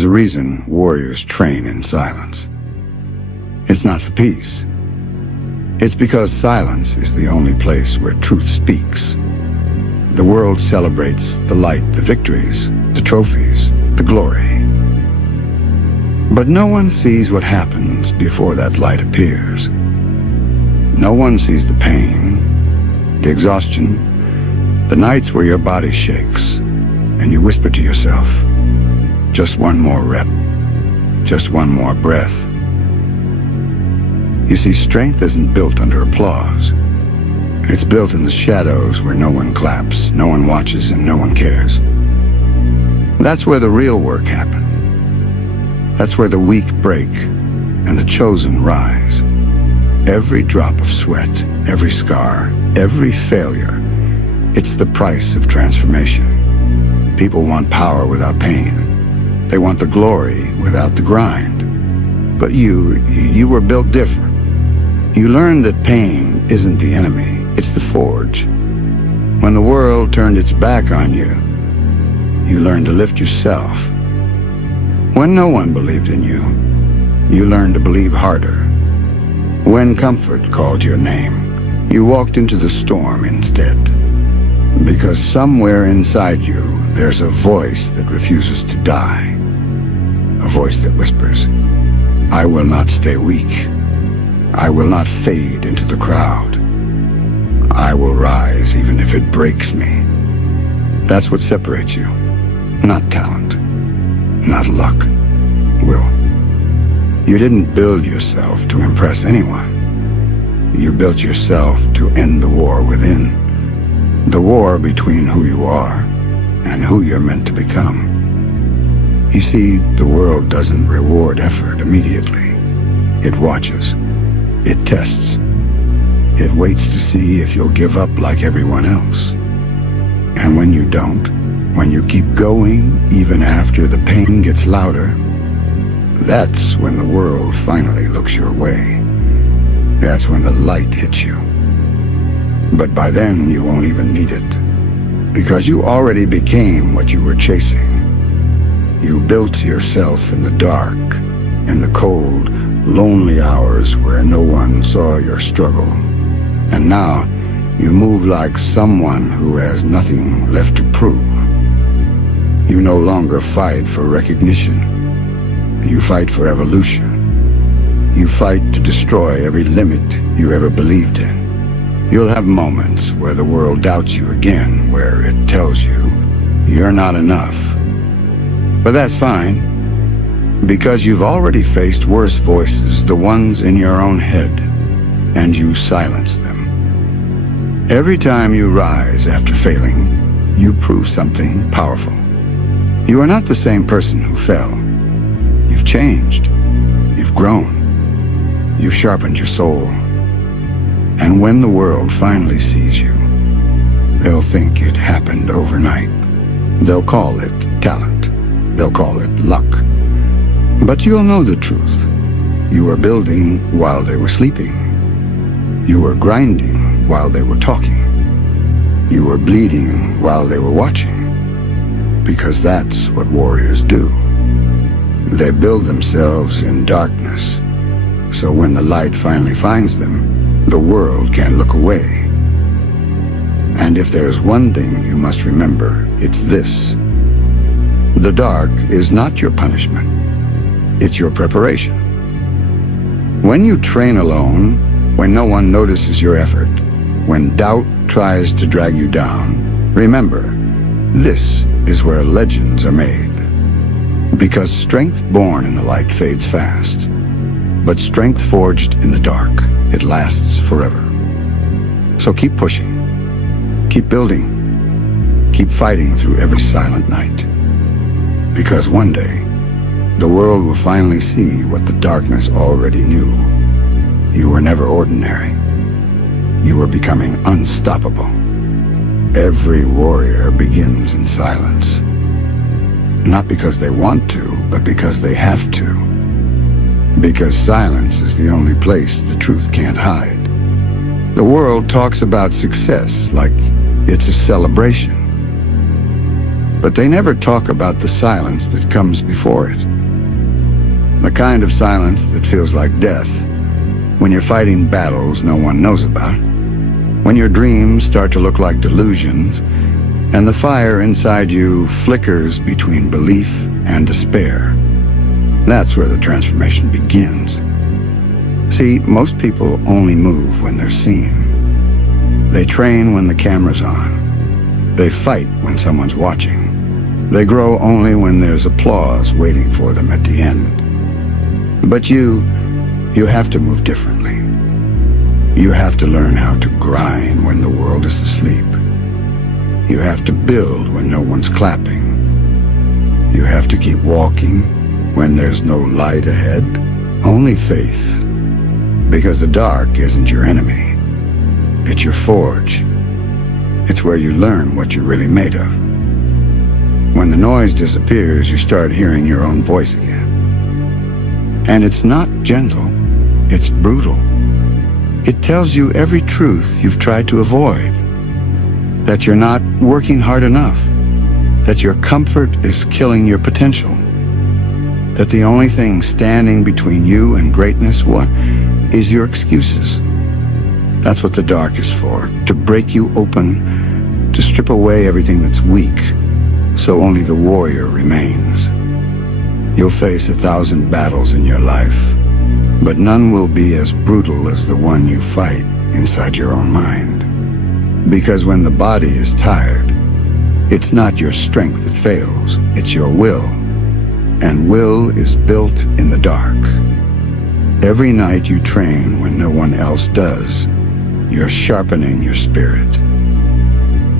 There's a reason warriors train in silence. It's not for peace. It's because silence is the only place where truth speaks. The world celebrates the light, the victories, the trophies, the glory. But no one sees what happens before that light appears. No one sees the pain, the exhaustion, the nights where your body shakes, and you whisper to yourself, just one more rep, just one more breath. You see, strength isn't built under applause. It's built in the shadows where no one claps, no one watches, and no one cares. That's where the real work happens. That's where the weak break and the chosen rise. Every drop of sweat, every scar, every failure, it's the price of transformation. People want power without pain. They want the glory without the grind. But you were built different. You learned that pain isn't the enemy, it's the forge. When the world turned its back on you, you learned to lift yourself. When no one believed in you, you learned to believe harder. When comfort called your name, you walked into the storm instead. Because somewhere inside you, there's a voice that refuses to die. A voice that whispers, I will not stay weak. I will not fade into the crowd. I will rise even if it breaks me. That's what separates you. Not talent. Not luck. Will. You didn't build yourself to impress anyone. You built yourself to end the war within. The war between who you are and who you're meant to become. You see, the world doesn't reward effort immediately. It watches. It tests. It waits to see if you'll give up like everyone else. And when you don't, when you keep going even after the pain gets louder, that's when the world finally looks your way. That's when the light hits you. But by then you won't even need it, because you already became what you were chasing. You built yourself in the dark, in the cold, lonely hours where no one saw your struggle. And now you move like someone who has nothing left to prove. You no longer fight for recognition. You fight for evolution. You fight to destroy every limit you ever believed in. You'll have moments where the world doubts you again, where it tells you you're not enough. But that's fine, because you've already faced worse voices, the ones in your own head, and you silence them. Every time you rise after failing, you prove something powerful. You are not the same person who fell. You've changed. You've grown. You've sharpened your soul. And when the world finally sees you, they'll think it happened overnight. They'll call it talent. They'll call it luck. But you'll know the truth. You were building while they were sleeping. You were grinding while they were talking. You were bleeding while they were watching. Because that's what warriors do. They build themselves in darkness, so when the light finally finds them, the world can't look away. And if there's one thing you must remember, it's this. The dark is not your punishment. It's your preparation. When you train alone, when no one notices your effort, when doubt tries to drag you down, remember, this is where legends are made. Because strength born in the light fades fast, but strength forged in the dark, it lasts forever. So keep pushing, keep building, keep fighting through every silent night. Because one day, the world will finally see what the darkness already knew. You were never ordinary. You were becoming unstoppable. Every warrior begins in silence. Not because they want to, but because they have to. Because silence is the only place the truth can't hide. The world talks about success like it's a celebration. But they never talk about the silence that comes before it. The kind of silence that feels like death when you're fighting battles no one knows about, when your dreams start to look like delusions, and the fire inside you flickers between belief and despair. That's where the transformation begins. See, most people only move when they're seen. They train when the camera's on. They fight when someone's watching. They grow only when there's applause waiting for them at the end. But you have to move differently. You have to learn how to grind when the world is asleep. You have to build when no one's clapping. You have to keep walking when there's no light ahead, only faith. Because the dark isn't your enemy. It's your forge. It's where you learn what you're really made of. When the noise disappears, you start hearing your own voice again. And it's not gentle, it's brutal. It tells you every truth you've tried to avoid. That you're not working hard enough. That your comfort is killing your potential. That the only thing standing between you and greatness is your excuses. That's what the dark is for, to break you open, to strip away everything that's weak, so only the warrior remains. You'll face 1,000 battles in your life, but none will be as brutal as the one you fight inside your own mind. Because when the body is tired, it's not your strength that fails, it's your will. And will is built in the dark. Every night you train when no one else does, you're sharpening your spirit.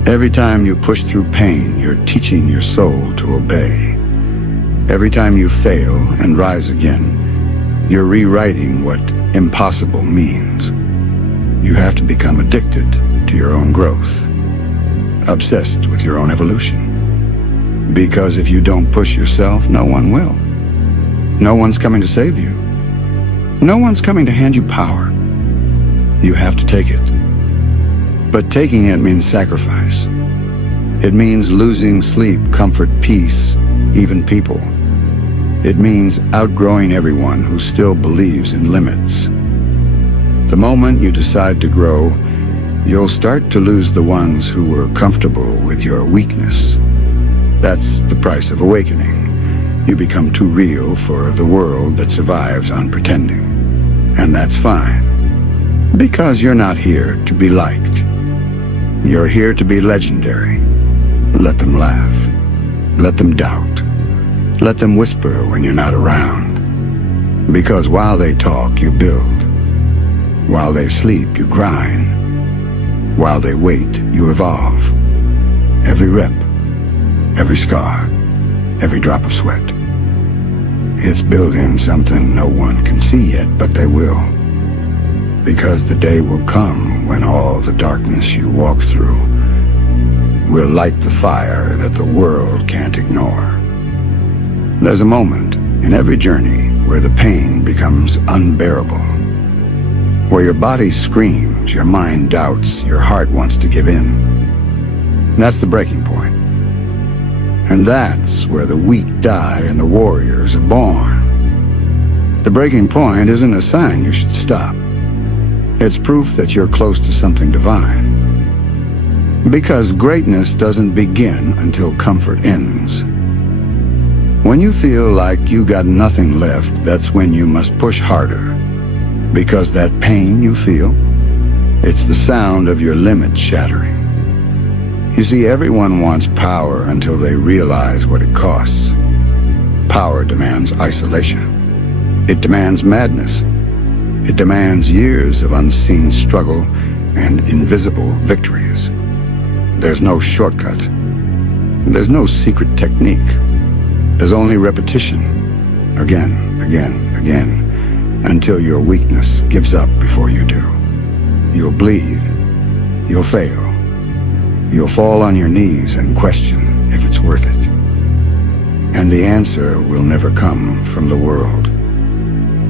Every time you push through pain, you're teaching your soul to obey. Every time you fail and rise again, you're rewriting what impossible means. You have to become addicted to your own growth, obsessed with your own evolution. Because if you don't push yourself, no one will. No one's coming to save you. No one's coming to hand you power. You have to take it. But taking it means sacrifice. It means losing sleep, comfort, peace, even people. It means outgrowing everyone who still believes in limits. The moment you decide to grow, you'll start to lose the ones who were comfortable with your weakness. That's the price of awakening. You become too real for the world that survives on pretending. And that's fine. Because you're not here to be liked. You're here to be legendary. Let them laugh. Let them doubt. Let them whisper when you're not around. Because while they talk, you build. While they sleep, you grind. While they wait, you evolve. Every rep, every scar, every drop of sweat. It's building something no one can see yet, but they will. Because the day will come when all the darkness you walk through will light the fire that the world can't ignore. There's a moment in every journey where the pain becomes unbearable. Where your body screams, your mind doubts, your heart wants to give in. That's the breaking point. And that's where the weak die and the warriors are born. The breaking point isn't a sign you should stop. It's proof that you're close to something divine. Because greatness doesn't begin until comfort ends. When you feel like you got nothing left, that's when you must push harder. Because that pain you feel, it's the sound of your limits shattering. You see, everyone wants power until they realize what it costs. Power demands isolation. It demands madness. It demands years of unseen struggle and invisible victories. There's no shortcut. There's no secret technique. There's only repetition. Again, again, again, until your weakness gives up before you do. You'll bleed. You'll fail. You'll fall on your knees and question if it's worth it. And the answer will never come from the world.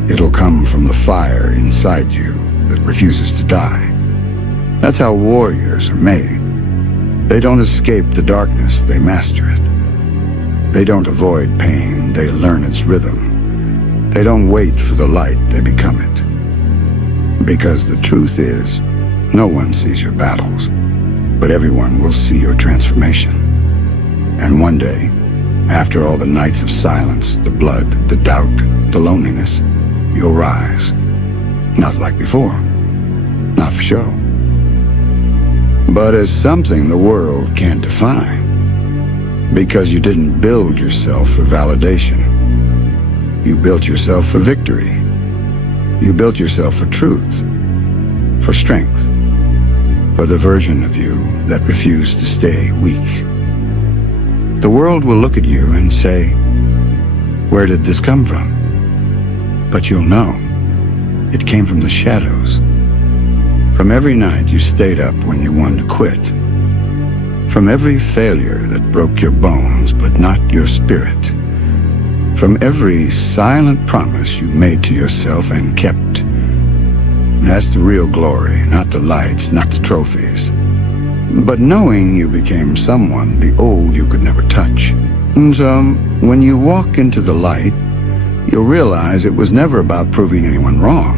It'll come from the fire inside you that refuses to die. That's how warriors are made. They don't escape the darkness, they master it. They don't avoid pain, they learn its rhythm. They don't wait for the light, they become it. Because the truth is, no one sees your battles, but everyone will see your transformation. And one day, after all the nights of silence, the blood, the doubt, the loneliness, you'll rise. Not like before, not for show, but as something the world can't define. Because you didn't build yourself for validation. You built yourself for victory. You built yourself for truth, for strength, for the version of you that refused to stay weak. The world will look at you and say, "Where did this come from?" But you'll know, it came from the shadows. From every night you stayed up when you wanted to quit. From every failure that broke your bones, but not your spirit. From every silent promise you made to yourself and kept. That's the real glory, not the lights, not the trophies. But knowing you became someone the old you could never touch. And so, when you walk into the light, you'll realize it was never about proving anyone wrong.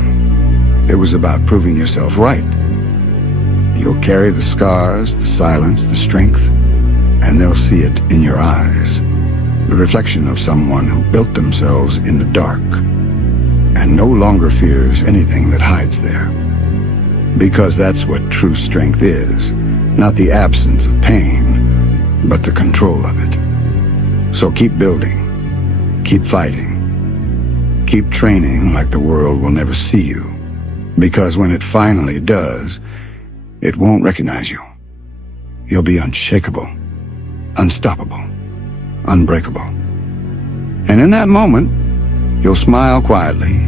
It was about proving yourself right. You'll carry the scars, the silence, the strength, and they'll see it in your eyes. The reflection of someone who built themselves in the dark and no longer fears anything that hides there. Because that's what true strength is, not the absence of pain, but the control of it. So keep building, keep fighting, keep training like the world will never see you. Because when it finally does, it won't recognize you. You'll be unshakable, unstoppable, unbreakable. And in that moment, you'll smile quietly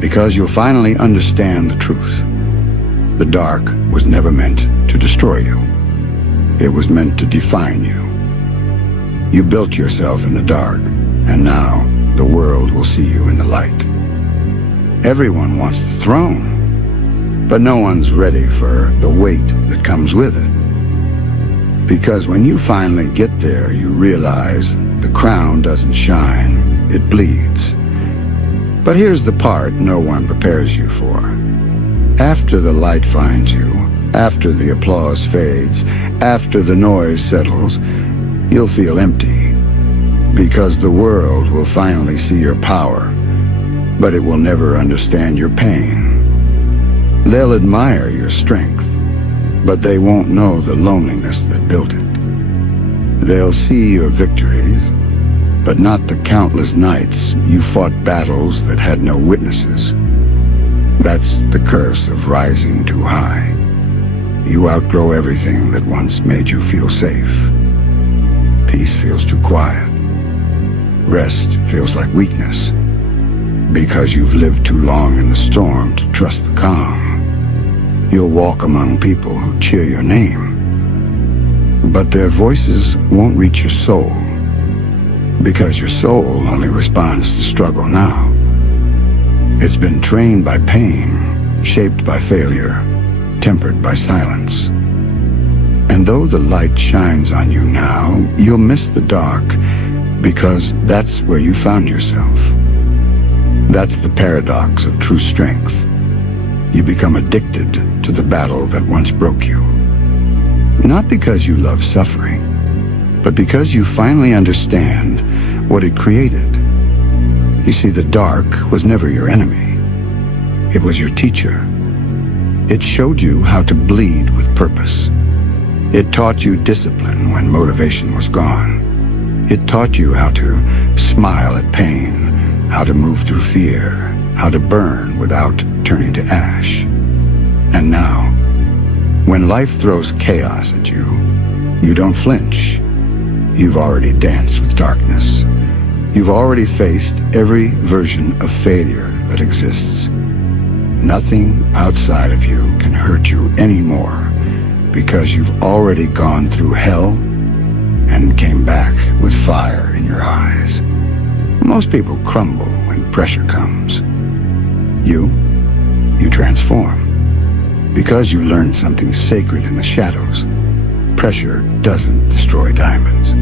because you'll finally understand the truth. The dark was never meant to destroy you. It was meant to define you. You built yourself in the dark, and now the world will see you in the light. Everyone wants the throne, but no one's ready for the weight that comes with it. Because when you finally get there, you realize the crown doesn't shine, it bleeds. But here's the part no one prepares you for. After the light finds you, after the applause fades, after the noise settles, you'll feel empty. Because the world will finally see your power, but it will never understand your pain. They'll admire your strength, but they won't know the loneliness that built it. They'll see your victories, but not the countless nights you fought battles that had no witnesses. That's the curse of rising too high. You outgrow everything that once made you feel safe. Peace feels too quiet. Rest feels like weakness. Because you've lived too long in the storm to trust the calm. You'll walk among people who cheer your name, but their voices won't reach your soul, because your soul only responds to struggle now. It's been trained by pain, shaped by failure, tempered by silence. And though the light shines on you now, you'll miss the dark, because that's where you found yourself. That's the paradox of true strength. You become addicted to the battle that once broke you. Not because you love suffering, but because you finally understand what it created. You see, the dark was never your enemy. It was your teacher. It showed you how to bleed with purpose. It taught you discipline when motivation was gone. It taught you how to smile at pain, how to move through fear, how to burn without turning to ash. And now, when life throws chaos at you, you don't flinch. You've already danced with darkness. You've already faced every version of failure that exists. Nothing outside of you can hurt you anymore because you've already gone through hell and came back with fire in your eyes. Most people crumble when pressure comes. You transform. Because you learned something sacred in the shadows. Pressure doesn't destroy diamonds.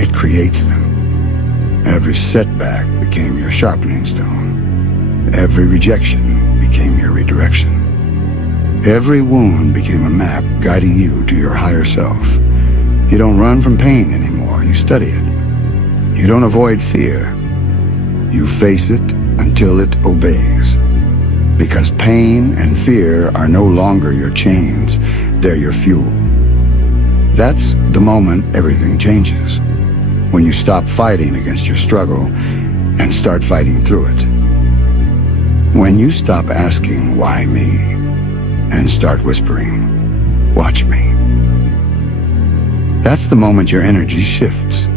It creates them. Every setback became your sharpening stone. Every rejection became your redirection. Every wound became a map guiding you to your higher self. You don't run from pain anymore, you study it. You don't avoid fear. You face it until it obeys. Because pain and fear are no longer your chains, they're your fuel. That's the moment everything changes. When you stop fighting against your struggle and start fighting through it. When you stop asking, why me? And start whispering, watch me. That's the moment your energy shifts.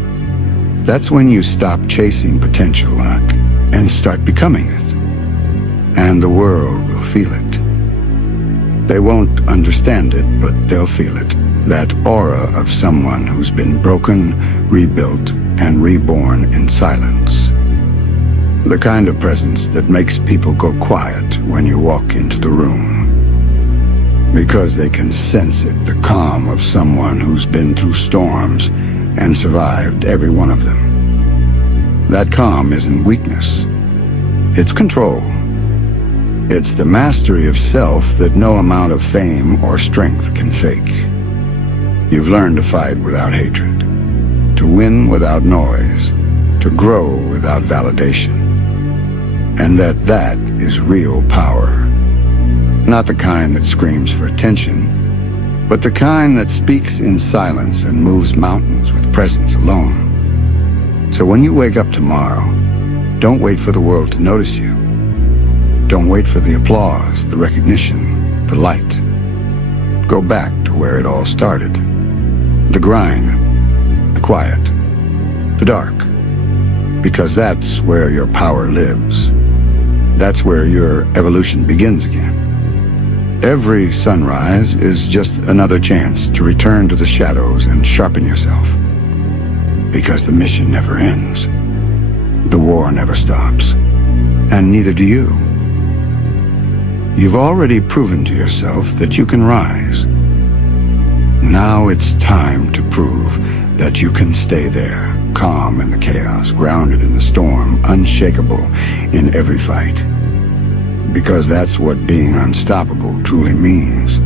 That's when you stop chasing potential and start becoming it. And the world will feel it. They won't understand it, but they'll feel it. That aura of someone who's been broken, rebuilt, and reborn in silence. The kind of presence that makes people go quiet when you walk into the room. Because they can sense it, the calm of someone who's been through storms and survived every one of them. That calm isn't weakness. It's control. It's the mastery of self that no amount of fame or strength can fake. You've learned to fight without hatred, to win without noise, to grow without validation. And that is real power. Not the kind that screams for attention, but the kind that speaks in silence and moves mountains with presence alone. So when you wake up tomorrow, don't wait for the world to notice you. Don't wait for the applause, the recognition, the light. Go back to where it all started. The grind, the quiet, the dark. Because that's where your power lives. That's where your evolution begins again. Every sunrise is just another chance to return to the shadows and sharpen yourself. Because the mission never ends. The war never stops. And neither do you. You've already proven to yourself that you can rise. Now it's time to prove that you can stay there, calm in the chaos, grounded in the storm, unshakable in every fight. Because that's what being unstoppable truly means.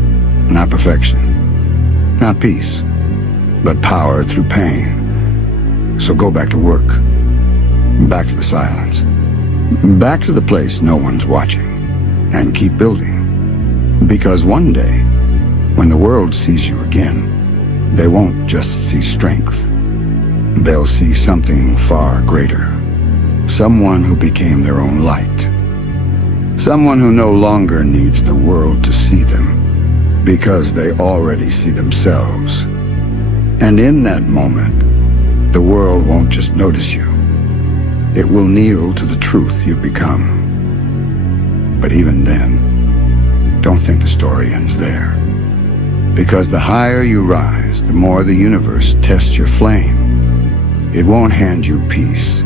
Not perfection, not peace, but power through pain. So go back to work, back to the silence, back to the place no one's watching, and keep building. Because one day, when the world sees you again, they won't just see strength. They'll see something far greater. Someone who became their own light. Someone who no longer needs the world to see them, because they already see themselves. And in that moment, the world won't just notice you. It will kneel to the truth you've become. But even then, don't think the story ends there. Because the higher you rise, the more the universe tests your flame. It won't hand you peace.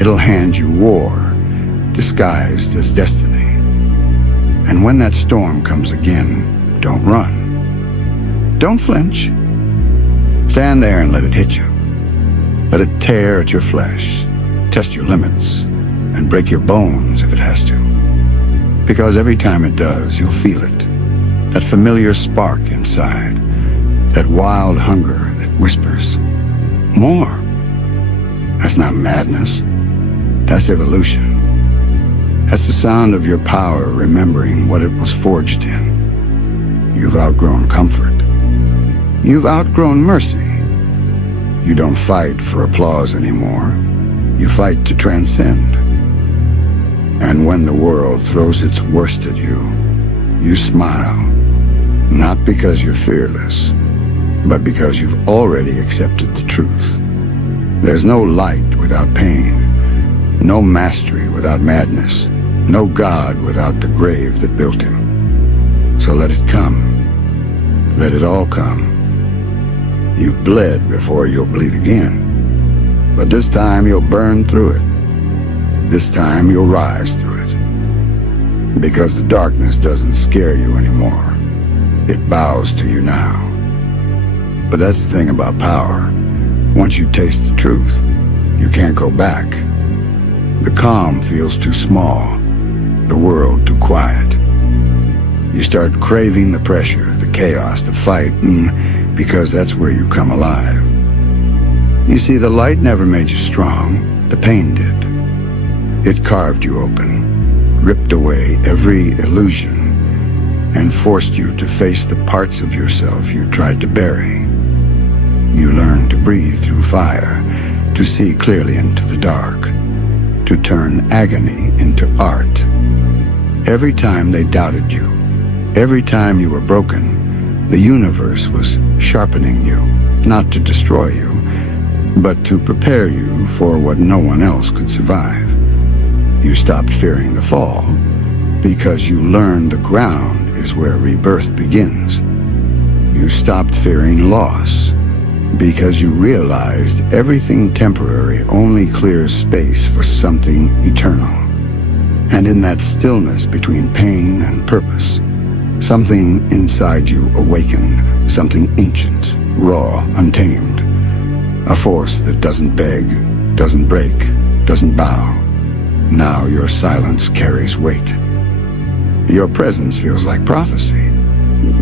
It'll hand you war, disguised as destiny. And when that storm comes again, don't run. Don't flinch. Stand there and let it hit you. Let it tear at your flesh, test your limits, and break your bones if it has to. Because every time it does, you'll feel it. That familiar spark inside. That wild hunger that whispers, more. That's not madness. That's evolution. That's the sound of your power remembering what it was forged in. You've outgrown comfort. You've outgrown mercy. You don't fight for applause anymore. You fight to transcend. And when the world throws its worst at you, you smile. Not because you're fearless, but because you've already accepted the truth. There's no light without pain, no mastery without madness, no God without the grave that built him. So let it come. Let it all come. You've bled before you'll bleed again. But this time you'll burn through it. This time you'll rise through it. Because the darkness doesn't scare you anymore. It bows to you now. But that's the thing about power. Once you taste the truth, you can't go back. The calm feels too small. the world too quiet. You start craving the pressure, the chaos, the fight, because that's where you come alive. You see, the light never made you strong, the pain did. It carved you open, ripped away every illusion, and forced you to face the parts of yourself you tried to bury. You learned to breathe through fire, to see clearly into the dark, to turn agony into art. Every time they doubted you, every time you were broken, the universe was sharpening you, not to destroy you, but to prepare you for what no one else could survive. You stopped fearing the fall, because you learned the ground is where rebirth begins. You stopped fearing loss, because you realized everything temporary only clears space for something eternal. And in that stillness between pain and purpose, something inside you awakened, something ancient, raw, untamed. A force that doesn't beg, doesn't break, doesn't bow. Now your silence carries weight. Your presence feels like prophecy,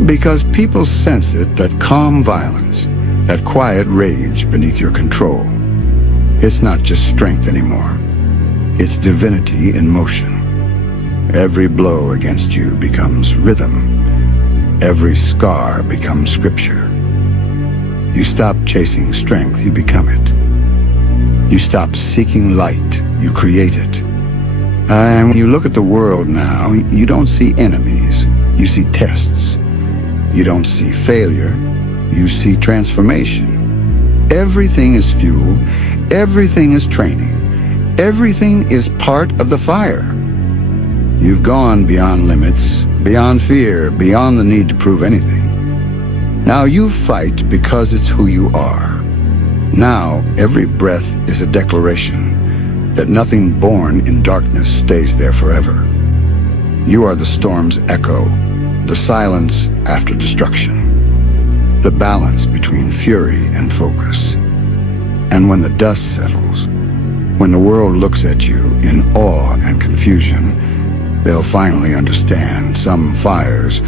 because people sense it, that calm violence, that quiet rage beneath your control. It's not just strength anymore. It's divinity in motion. Every blow against you becomes rhythm. Every scar becomes scripture. You stop chasing strength, you become it. You stop seeking light, you create it. And when you look at the world now, you don't see enemies, you see tests. You don't see failure, you see transformation. Everything is fuel, everything is training, everything is part of the fire. You've gone beyond limits, beyond fear, beyond the need to prove anything. Now you fight because it's who you are. Now every breath is a declaration that nothing born in darkness stays there forever. You are the storm's echo, the silence after destruction, the balance between fury and focus. And when the dust settles, when the world looks at you in awe and confusion, they'll finally understand some fires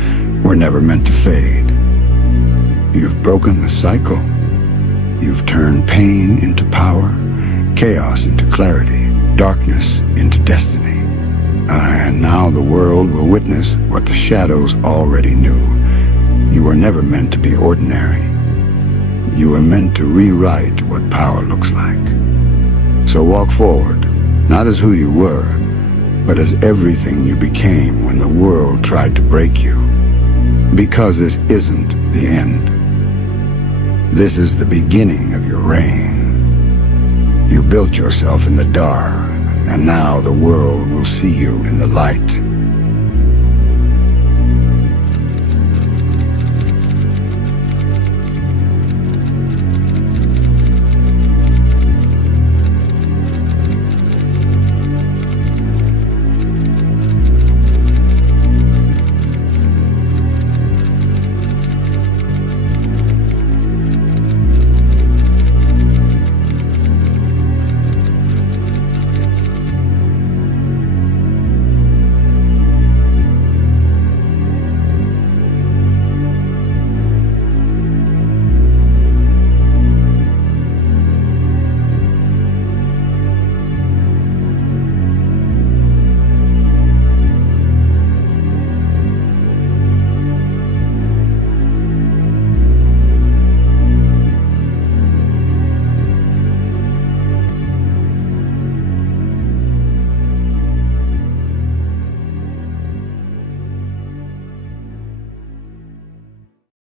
were never meant to fade. You've broken the cycle. You've turned pain into power, chaos into clarity, darkness into destiny. And now the world will witness what the shadows already knew. You were never meant to be ordinary. You were meant to rewrite what power looks like. So walk forward, not as who you were, but as everything you became when the world tried to break you. Because this isn't the end. This is the beginning of your reign. You built yourself in the dark, and now the world will see you in the light.